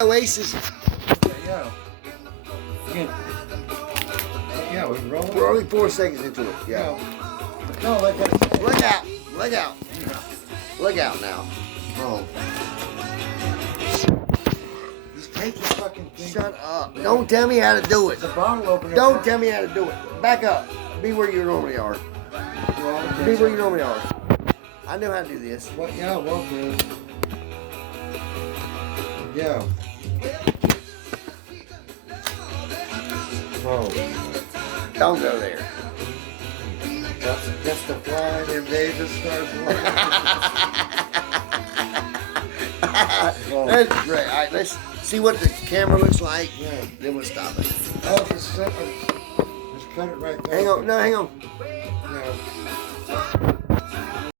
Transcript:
Oasis. Yeah. Yeah, we can roll it. We're only 4 seconds into it. Yeah. No, like I said. Look out. Look out. Look out now. Oh. Just take the fucking thing. Shut up. Don't tell me how to do it. It's a bottle opener. Don't tell me how to do it. Back up. Be where you normally are. Be where you normally are. I know how to do this. What? Yeah, well, good. Yeah. Oh. Don't go there. That's the fly and they just start flying. That's great. All right, let's see what the camera looks like. Yeah. Then we'll stop it. Oh, just cut it right there. Hang on. No, hang on. Yeah.